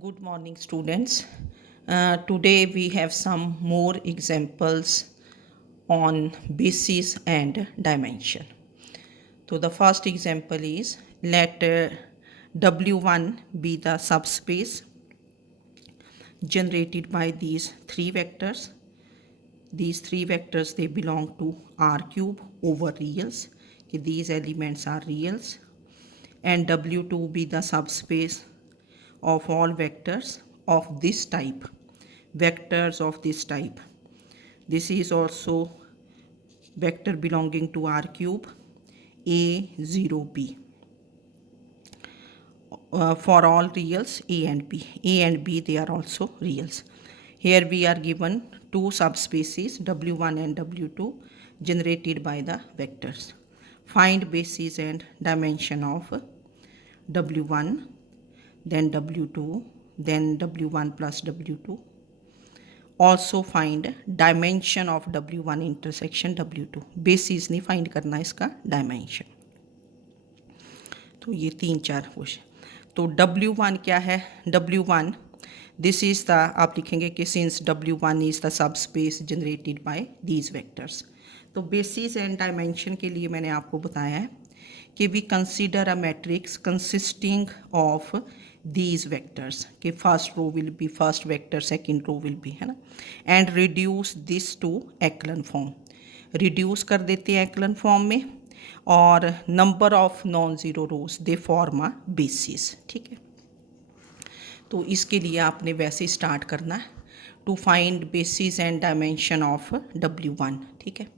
Good morning, students. Today we have some more examples on basis and dimension. So the first example is let W1 be the subspace generated by these three vectors. These three vectors, they belong to R cube over reals. These elements are reals. And W2 be the subspace of all vectors of this type. Vectors of this type. This is also vector belonging to R cube A0B. For all reals A and B, they are also reals. Here we are given two subspaces W1 and W2 generated by the vectors. Find basis and dimension of W1, then W2, then W1 plus W2. Also find dimension of W1 intersection W2. Basis नहीं find करना इसका dimension. तो ये 3-4 question. तो W1 क्या है? W1 this is the, आप लिखेंगे कि since W1 is the subspace generated by these vectors. तो बेसिस एंड डायमेंशन के लिए मैंने आपको बताया है कि we consider a matrix consisting of these vectors कि first row will be first vector, second row will be, है ना, and reduce this to echelon form. reduce कर देते हैं echelon form में और number of non-zero rows they form a basis. ठीक है, तो इसके लिए आपने वैसे स्टार्ट करना है to find basis and dimension of W1. ठीक है,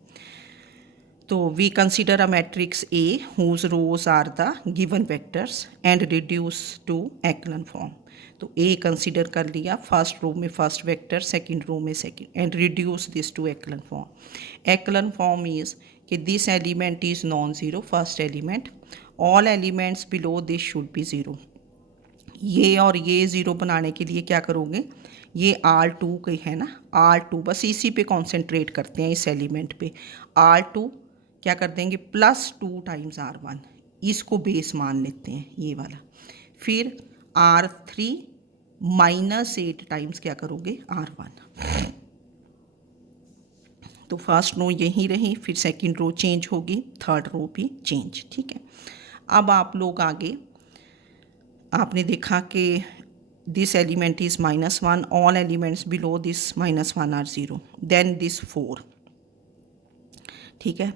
तो we consider a matrix A whose rows are the given vectors and reduce to echelon form. तो ए कंसिडर कर लिया, फर्स्ट रो में फर्स्ट वेक्टर, सेकंड रो में second, and reduce this to echelon form. echelon form is कि this element is non zero, first element, all elements below this should be zero. ये और ये zero बनाने के लिए क्या करोगे, ये R2 के है ना, R2 बस इसी पे कॉन्सेंट्रेट करते हैं, इस एलिमेंट पे. R2 क्या कर देंगे +2 टाइम्स R1, इसको बेस मान लेते हैं ये वाला. फिर R3 -8 टाइम्स क्या करोगे R1. तो फर्स्ट रो यही रही, फिर सेकंड रो चेंज होगी, थर्ड रो भी चेंज. ठीक है, अब आप लोग आगे आपने देखा कि this element is -1, all elements below this -1 are zero, then this 4. ठीक है,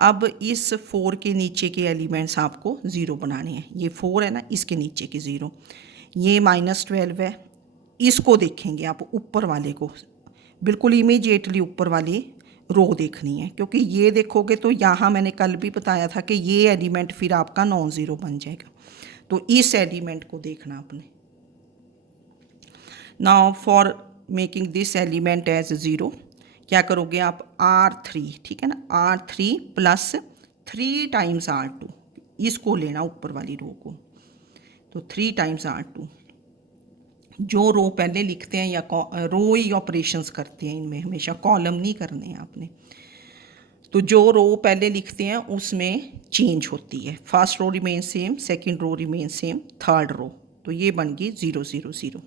अब इस 4 के नीचे के एलिमेंट्स आपको ज़ीरो बनाने हैं. ये 4 है ना, इसके नीचे के ज़ीरो. ये -12 है, इसको देखेंगे आप, ऊपर वाले को बिल्कुल इमीडिएटली ऊपर वाली रो देखनी है, क्योंकि ये देखोगे तो यहाँ मैंने कल भी बताया था कि ये एलिमेंट फिर आपका नॉन ज़ीरो बन जाएगा. तो इस एलिमेंट को देखना आपने. Now for making this element as zero क्या करोगे आप, R3, ठीक है ना, R3 + 3 टाइम्स R2, इसको लेना ऊपर वाली रो को. तो 3 टाइम्स R2, जो रो पहले लिखते हैं या रो ही ऑपरेशंस करते हैं, इनमें हमेशा कॉलम नहीं करने हैं आपने. तो जो रो पहले लिखते हैं उसमें चेंज होती है, first row remain same, second row remain same, third row. तो ये बन गई 0 0 0.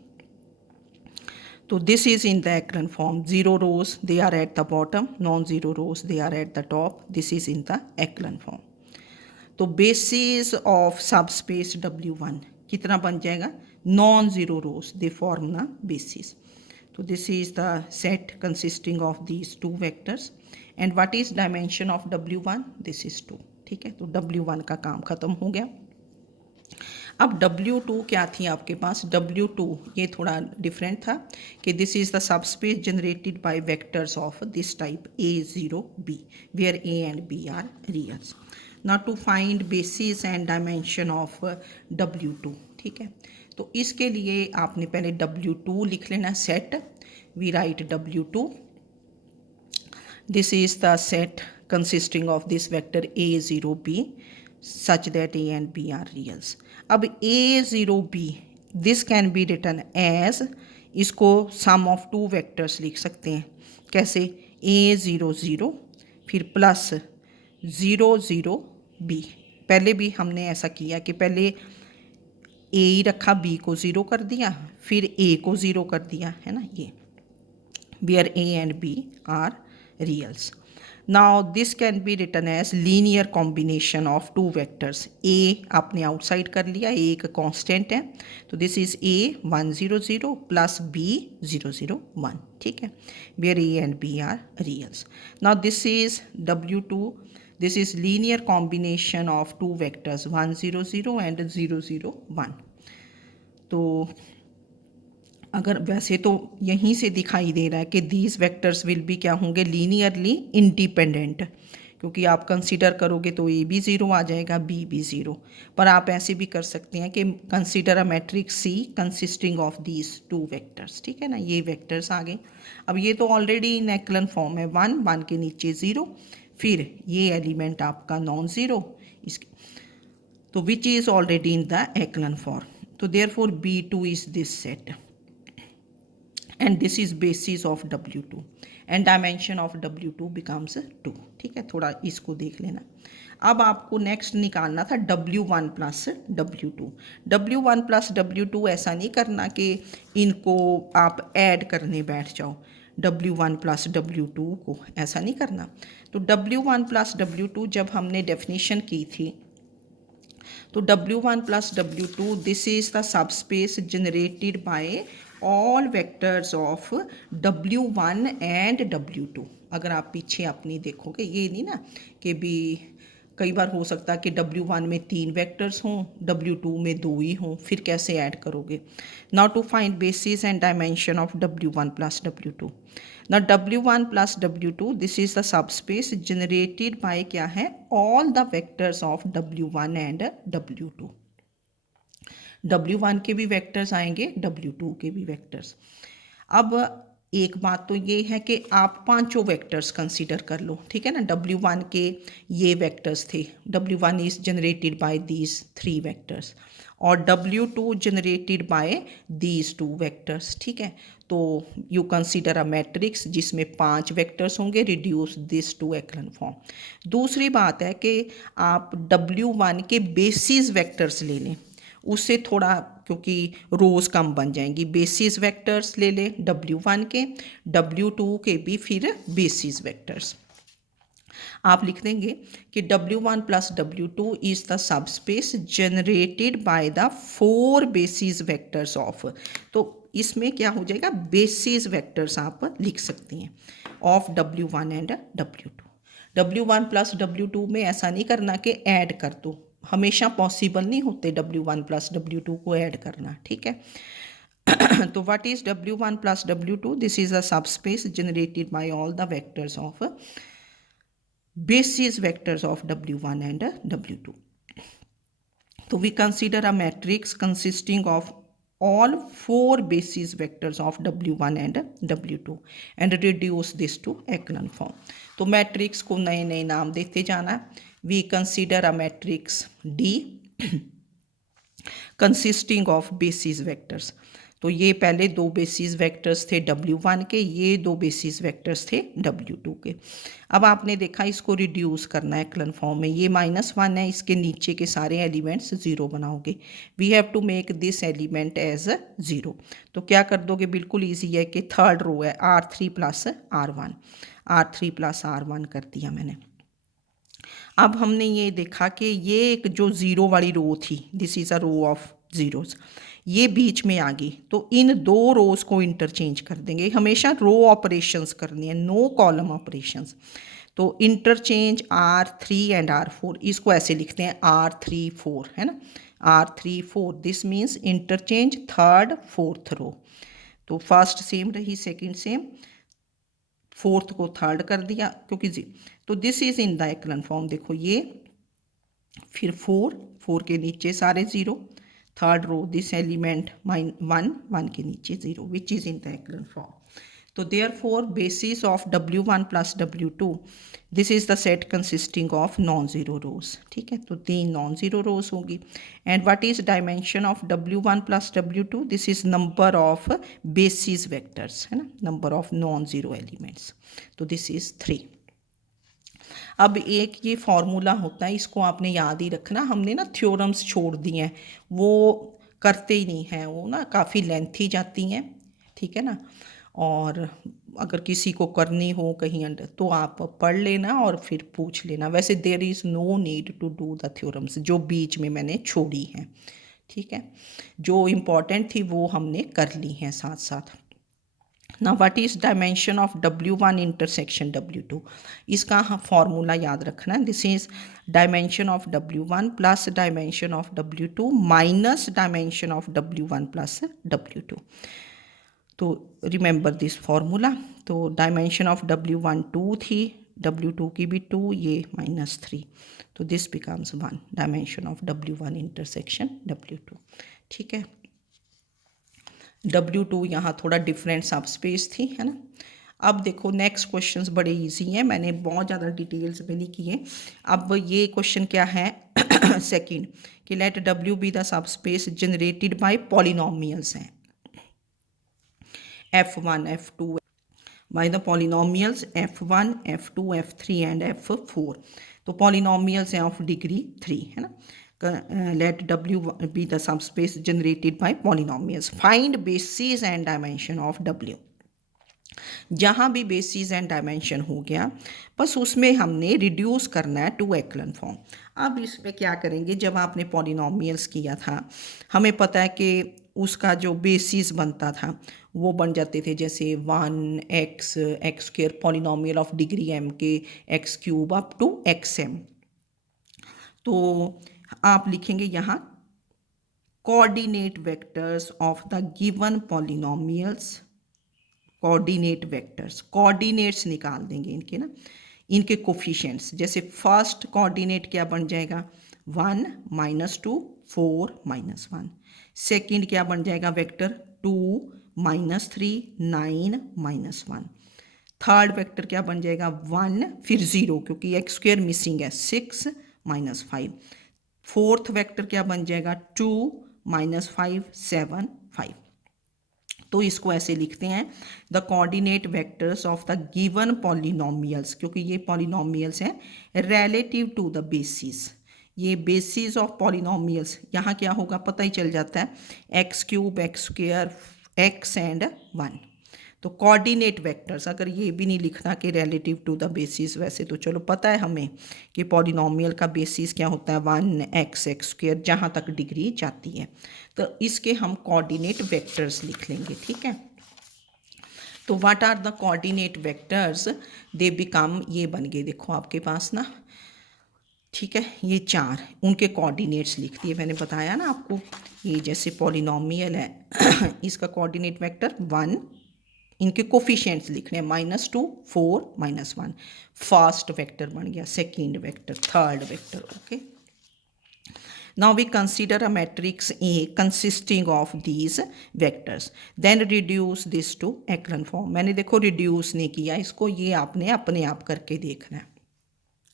तो this is in the echelon form. Zero rows they are at the bottom, non zero rows they are at the top. This is in the echelon form. तो basis of सब स्पेस W1 कितना बन जाएगा, non zero rows they form ना basis. तो this is the set consisting of these two vectors. And what is dimension of W1, this is 2. ठीक है, तो W1 का काम खत्म हो गया. अब W2 क्या थी आपके पास, W2 ये थोड़ा डिफरेंट था कि this is the subspace generated by vectors of this type A0B where A and B are reals. Now to find basis and dimension of W2. ठीक है, तो इसके लिए आपने पहले W2 लिख लेना, set. We write W2, this is the set consisting of this vector A0B such that A and B are reals. अब A0B this can be written as, इसको sum of two vectors लिख सकते हैं. कैसे, A00 फिर +0 0 B. पहले भी हमने ऐसा किया कि पहले ए ही रखा, बी को ज़ीरो कर दिया, फिर ए को ज़ीरो कर दिया, है ना, ये where a and b are reals. Now this can be written as linear combination of two vectors. a आपने आउटसाइड कर लिया, a एक कांस्टेंट है, तो this is a 1 0 0 plus b 0 0 1, ठीक है, where a and b are reals. Now this is w2, this is linear combination of two vectors 1 0 0 and 0 0 1. तो अगर वैसे तो यहीं से दिखाई दे रहा है कि दीज वेक्टर्स विल बी क्या होंगे, लीनियरली इंडिपेंडेंट, क्योंकि आप कंसीडर करोगे तो ए भी ज़ीरो आ जाएगा, बी भी ज़ीरो, पर आप ऐसे भी कर सकते हैं कि consider a matrix C consisting of these two vectors, ठीक है ना, ये वेक्टर्स आ गए। अब ये तो ऑलरेडी इन एक्लन फॉर्म है, 1 1 के नीचे 0, फिर ये एलिमेंट आपका नॉन ज़ीरो, इसके तो which is already in the echelon form, तो therefore B2 is this set and this is basis of W2 and dimension of W2 becomes 2, ठीक है, थोड़ा इसको देख लेना। अब आपको नेक्स्ट निकालना था W1 plus W2। W1 plus W2 ऐसा नहीं करना कि इनको आप ऐड करने बैठ जाओ, W1 प्लस W2 को ऐसा नहीं करना। तो W1 प्लस W2 जब हमने डेफिनेशन की थी, तो W1 plus W2 this is the subspace generated bye all vectors of W1 and W2। अगर आप पीछे अपनी देखोगे, ये नहीं ना कि भी कई बार हो सकता है कि W1 में 3 वेक्टर्स हों, W2 में 2 ही हों, फिर कैसे ऐड करोगे। Now to find basis and dimension of W1 plus W2। Now W1 plus W2 this is the subspace generated by क्या है, all the vectors of W1 and W2। W1 के भी वेक्टर्स आएंगे, W2 के भी vectors. अब एक बात तो ये है कि आप पांचों वेक्टर्स कंसीडर कर लो, ठीक है ना, W1 के ये वेक्टर्स थे, W1 is generated by these 3 vectors और W2 generated by these 2 vectors, ठीक है। तो यू कंसीडर अ मैट्रिक्स जिसमें 5 वेक्टर्स होंगे, reduce this to echelon form. दूसरी बात है कि आप W1 के बेसिस वेक्टर्स ले लें, उससे थोड़ा, क्योंकि रोज़ कम बन जाएंगी, बेसिस वेक्टर्स ले लें W1 के, W2 के भी फिर बेसिस वेक्टर्स। आप लिख देंगे कि W1 plus W2 is the subspace generated by the 4 basis vectors of, तो इसमें क्या हो जाएगा, बेसिस वेक्टर्स आप लिख सकती हैं of W1 and W2। W1 plus W2 में ऐसा नहीं करना कि ऐड कर दो, हमेशा पॉसिबल नहीं होते W1 प्लस W2 को ऐड करना, ठीक है। तो what is W1 plus W2, this is a subspace generated bye all the vectors of basis vectors of W1 and W2. So we consider a matrix consisting of all 4 basis vectors of W1 and W2 and reduce this to echelon form. तो matrix को नए नए नाम देते जाना। We consider a matrix D consisting of basis vectors। तो ये पहले 2 बेसिस वेक्टर्स थे W1 के, ये 2 बेसिस वेक्टर्स थे W2 के। अब आपने देखा इसको रिड्यूस करना है एक्लन फॉर्म में, ये -1 है, इसके नीचे के सारे एलिमेंट्स 0 बनाओगे। We have to make this element as 0, तो क्या कर दोगे, बिल्कुल ईजी है कि थर्ड रो है R3 plus R1, R3 plus R1 कर दिया मैंने। अब हमने ये देखा कि ये एक जो 0 वाली रो थी, this is a row of zeros, ये बीच में आ गई, तो इन 2 रोज़ को इंटरचेंज कर देंगे। हमेशा रो ऑपरेशंस करनी है, नो कॉलम ऑपरेशंस। तो इंटरचेंज R3 एंड R4, इसको ऐसे लिखते हैं R3 4, है ना, R3 4, this means interchange third fourth row. तो फर्स्ट सेम रही, सेकेंड सेम, फोर्थ को थर्ड कर दिया, क्योंकि तो this is in the echelon form. देखो ये फिर 4 के नीचे सारे 0, थर्ड रो दिस एलिमेंट -1 के नीचे 0, which is in the echelon form. तो therefore basis of W1 plus W2 this is the set consisting of non zero rows, ठीक है, तो 3 नॉन ज़ीरो रोज होगी। And what is dimension of W1 plus W2, this is number of basis vectors, है ना, number of non zero elements, तो this is 3। अब एक ये फॉर्मूला होता है, इसको आपने याद ही रखना, हमने ना थ्योरम्स छोड़ दिए हैं, वो करते ही नहीं हैं, वो ना काफ़ी लेंथी जाती हैं, ठीक है ना। और अगर किसी को करनी हो कहीं अंडर तो आप पढ़ लेना और फिर पूछ लेना। वैसे there is no need to do the theorems जो बीच में मैंने छोड़ी हैं, ठीक है। जो इम्पोर्टेंट थी वो हमने कर ली हैं साथ साथ। ना what is dimension of W1 intersection W2, इसका फॉर्मूला याद रखना है। This is dimension of W1 plus dimension of W2 minus dimension of W1 plus W2। तो रिमेंबर दिस फॉर्मूला। तो डायमेंशन ऑफ W1 2 थी, W2 की भी 2, ये -3, तो this becomes 1 dimension of W1 intersection W2, ठीक है। W2 यहाँ थोड़ा डिफरेंट सब स्पेस थी, है ना। अब देखो नेक्स्ट क्वेश्चंस बड़े इजी हैं, मैंने बहुत ज़्यादा डिटेल्स में नहीं किए। अब ये क्वेश्चन क्या है सेकंड, कि let W be the subspace generated by polynomials हैं F1 F2 by the polynomials F1 F2 F3 and F4। तो पॉलिनोमियल्स हैं ऑफ डिग्री 3, है ना। let W be the subspace generated by polynomials, find basis and dimension of W। जहाँ भी basis and dimension हो गया बस उसमें हमने रिड्यूस करना है टू एक्लन फॉर्म। अब इसमें क्या करेंगे, जब आपने पॉलिनोमियल्स किया था हमें पता है कि उसका जो बेसिस बनता था वो बन जाते थे जैसे 1x x square polynomial of degree m के x cube up to xm। तो आप लिखेंगे यहाँ coordinate vectors of the given polynomials, coordinate vectors, coordinates निकाल देंगे इनके ना, इनके कोफिशिएंट्स। जैसे फर्स्ट कोऑर्डिनेट क्या बन जाएगा 1 -2 4 -1। सेकंड क्या बन जाएगा वेक्टर 2 -3 9 -1। थर्ड वेक्टर क्या बन जाएगा 1 फिर 0 क्योंकि एक्स स्क्वायर मिसिंग है 6 -5। फोर्थ वेक्टर क्या बन जाएगा 2 -5 7 5। तो इसको ऐसे लिखते हैं the coordinate vectors of the given polynomials, क्योंकि ये पॉलिनोमियल्स हैं रिलेटिव टू द बेसिस। ये बेसिस ऑफ पॉलिनोमियल्स यहाँ क्या होगा पता ही चल जाता है, x cube x square x and 1। तो कोऑर्डिनेट वेक्टर्स, अगर ये भी नहीं लिखना कि रिलेटिव टू द बेसिस, वैसे तो चलो पता है हमें कि पॉलिनोमियल का बेसिस क्या होता है 1x एक्स स्क्वायर जहाँ तक डिग्री जाती है। तो इसके हम कोऑर्डिनेट वेक्टर्स लिख लेंगे, ठीक है। तो what are the coordinate vectors, they become, ये बन गए देखो आपके पास ना, ठीक है। ये चार उनके कोऑर्डिनेट्स लिख दिए, मैंने बताया ना आपको। ये जैसे पॉलिनोमियल है इसका कोऑर्डिनेट वेक्टर 1, इनके कोफिशिएंट्स लिखने -2 4 -1। फर्स्ट वेक्टर बन गया, second vector, third vector, okay. Now we consider a matrix A consisting of these vectors, then reduce this to echelon form। मैंने देखो रिड्यूस नहीं किया इसको, ये आपने अपने आप करके देखना है।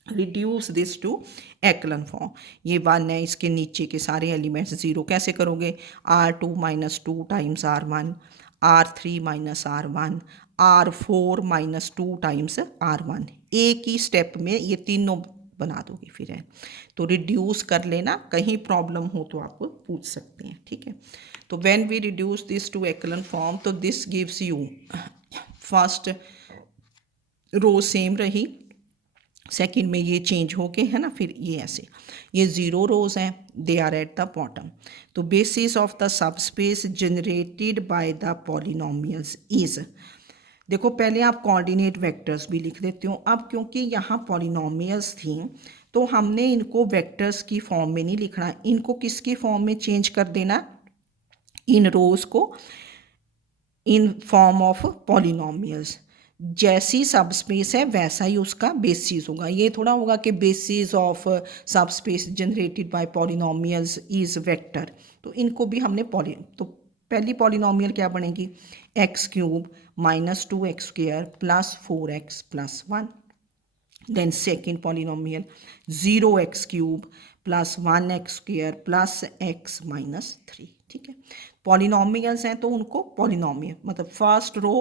Reduce this to echelon form, ये 1 है, इसके नीचे के सारे एलिमेंट्स 0 कैसे करोगे, R2 -2 times R1, R3 -R1, R4 -2 times R1। एक ही स्टेप में ये तीनों बना दोगे फिर है। तो रिड्यूस कर लेना, कहीं प्रॉब्लम हो तो आप पूछ सकते हैं, ठीक है। तो when we reduce this to echelon form, तो this gives you first row same रही, सेकंड में ये चेंज हो के है ना, फिर ये ऐसे, ये 0 रोज हैं, they are at the bottom. तो basis of the subspace generated by the polynomials is, देखो पहले आप कोऑर्डिनेट वेक्टर्स भी लिख देते हो। अब क्योंकि यहाँ पॉलिनोमियल्स थी तो हमने इनको वेक्टर्स की फॉर्म में नहीं लिखना, इनको किसकी फॉर्म में चेंज कर देना, इन रोज को इन फॉर्म ऑफ पॉलिनोमियल्स। जैसी सब स्पेस है वैसा ही उसका बेसिस होगा। ये थोड़ा होगा कि बेसिस ऑफ सब space generated by polynomials is vector, तो इनको भी हमने तो पहली पॉलिनोमियल क्या बनेगी x cube -2x square plus 4x plus 1। Then second polynomial 0x cube plus 1x square plus x -3, ठीक है। पॉलिनोमियल्स हैं तो उनको पॉलिनोमियल मतलब फर्स्ट रो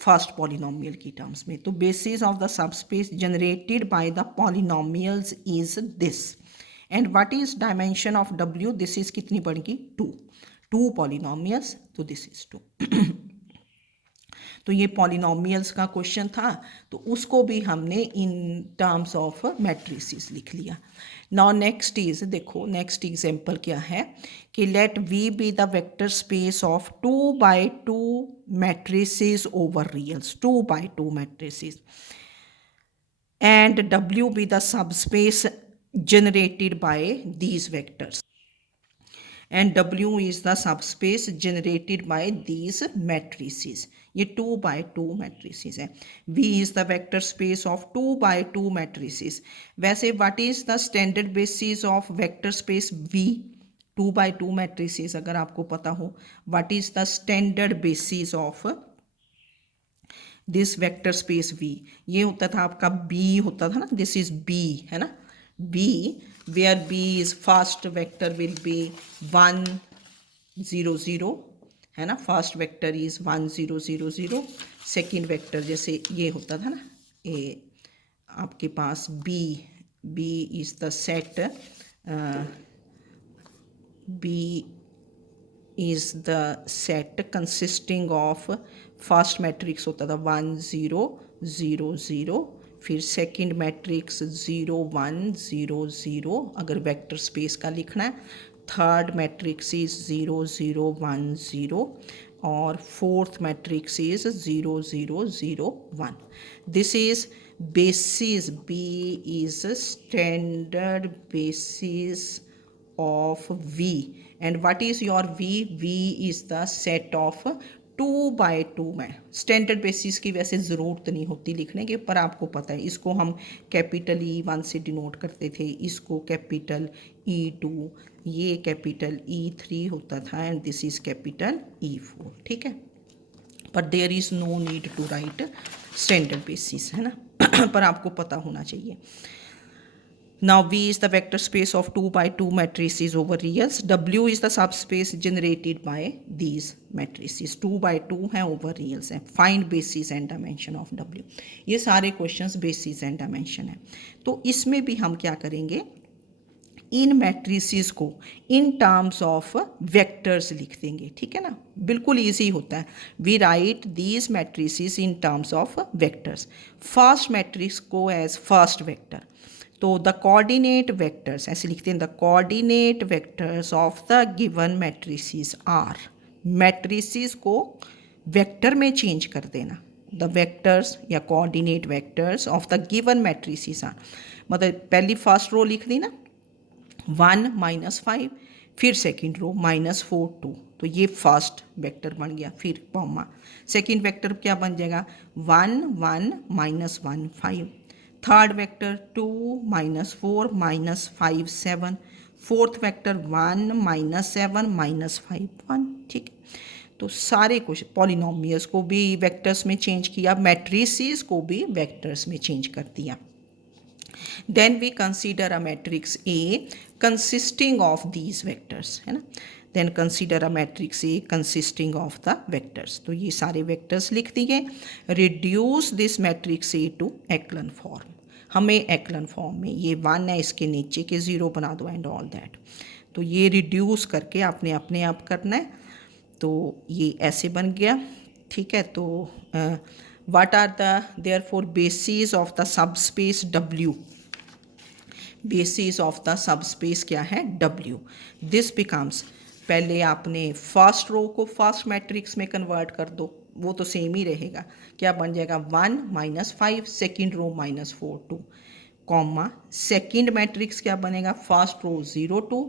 फर्स्ट पॉलिनोमियल की टर्म्स में। तो basis of the subspace generated by the polynomials is this, and what is dimension of W? This is कितनी बनेगी 2, 2 पॉलिनोमियल्स, तो दिस इज 2। तो ये पॉलिनोमियल्स का क्वेश्चन था, तो उसको भी हमने इन टर्म्स ऑफ मैट्रिसेस लिख लिया। नाउ नेक्स्ट इज, देखो नेक्स्ट एग्जांपल क्या है कि let V be the vector space of 2x2 matrices over reals, 2x2 matrices, and W be the subspace generated by these vectors, and W is the subspace generated by these matrices. ये 2x2 matrices है। V is the vector space of 2x2 matrices। वैसे what is the standard basis of vector space V? 2x2 matrices अगर आपको पता हो, what is the standard basis of this vector space V? ये होता था आपका B होता था ना, दिस इज B है ना, B where B is first vector will be 1 0 0 है ना, first vector is 1 0 0 0, second vector जैसे ये होता था ना, ये आपके पास B is the set, B is the set consisting of first matrix होता था 1 0 0 0, फिर सेकंड मैट्रिक्स 0 1 0 0 अगर वेक्टर स्पेस का लिखना है, थर्ड मैट्रिक्स इज 0 0 1 0, और fourth matrix is 0 0 0 1। This is basis, B is standard basis of V, and what is your V? V is the set of 2x2 में। Standard basis की वैसे ज़रूरत नहीं होती लिखने की, पर आपको पता है इसको हम कैपिटल E1 से डिनोट करते थे, इसको कैपिटल E2, ये कैपिटल E3 होता था, and this is capital E4, ठीक है। पर there is no need to write standard basis, है ना, पर आपको पता होना चाहिए। Now V is the vector space of 2x2 matrices over reals. W is the subspace generated by these matrices. 2x2 है over reals है। Find basis and dimension of W. ये सारे questions basis and dimension है। तो इसमें भी हम क्या करेंगे, इन मैट्रिसेस को इन टर्म्स ऑफ वेक्टर्स लिख देंगे, ठीक है ना, बिल्कुल ईजी होता है। We write these matrices in terms of vectors. First matrix को एज फर्स्ट वेक्टर, तो द कोऑर्डिनेट वेक्टर्स ऐसे लिखते हैं, the coordinate vectors of the given matrices are, matrices को वेक्टर में चेंज कर देना, द वेक्टर्स या coordinate vectors of the given matrices are, मतलब पहली फर्स्ट रो लिख दी ना 1 -5, फिर सेकेंड रो -4 2, तो ये फर्स्ट वेक्टर बन गया, फिर कॉमा, सेकेंड वेक्टर क्या बन जाएगा 1 1 -1 5, थर्ड वेक्टर 2 -4 -5 7, फोर्थ वेक्टर 1 -7 -5 1, ठीक है। तो सारे कुछ पॉलिनोमियल्स को भी वेक्टर्स में चेंज किया, मैट्रिसेस को भी वेक्टर्स में चेंज कर दिया। Then we consider a matrix A consisting of these vectors, है ना, then consider a matrix A consisting of the vectors, तो ये सारे vectors लिख दिए। reduce this matrix A to echelon form, हमें echelon form में ये 1 है, इसके नीचे के 0 बना दो एंड ऑल दैट, तो ये रिड्यूस करके आपने अपने आप करना है, तो ये ऐसे बन गया, ठीक है। तो what are the therefore bases of the subspace W? Basis of the subspace क्या है W। दिस बिकम्स, पहले आपने फर्स्ट रो को फर्स्ट मैट्रिक्स में कन्वर्ट कर दो, वो तो सेम ही रहेगा, क्या बन जाएगा 1 -5, second row -4 2, comma, second matrix क्या बनेगा, फर्स्ट रो 0 2,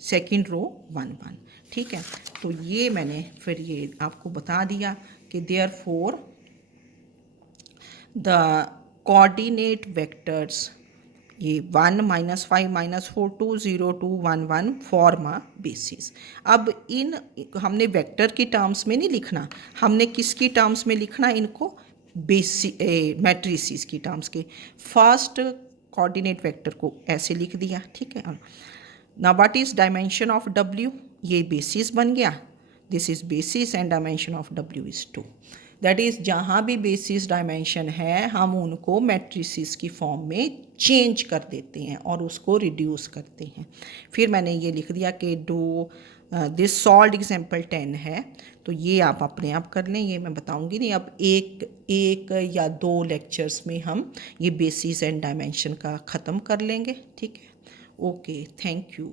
सेकेंड रो 1 1, ठीक है। तो ये मैंने फिर ये आपको बता दिया कि देयरफॉर द कोऑर्डिनेट वेक्टर्स, ये 1 -5 -4 2 0 2 1 1 फॉर्म अ बेसिस। अब इन हमने वेक्टर की टर्म्स में नहीं लिखना, हमने किसकी टर्म्स में लिखना, इनको मैट्रिसेस की टर्म्स के। फर्स्ट कोऑर्डिनेट वेक्टर को ऐसे लिख दिया, ठीक है। Now what is dimension of W? ये बेसिस बन गया, this is basis and dimension of W is 2। That is जहाँ भी बेसिस डायमेंशन है हम उनको मैट्रिसेस की फॉर्म में चेंज कर देते हैं और उसको रिड्यूस करते हैं। फिर मैंने ये लिख दिया कि डू दिस सॉल्व्ड एग्जाम्पल 10 है, तो ये आप अपने आप कर लें, ये मैं बताऊंगी नहीं। अब एक या दो लेक्चर्स में हम ये बेसिस एंड डायमेंशन का ख़त्म कर लेंगे, ठीक है। Okay, thank you.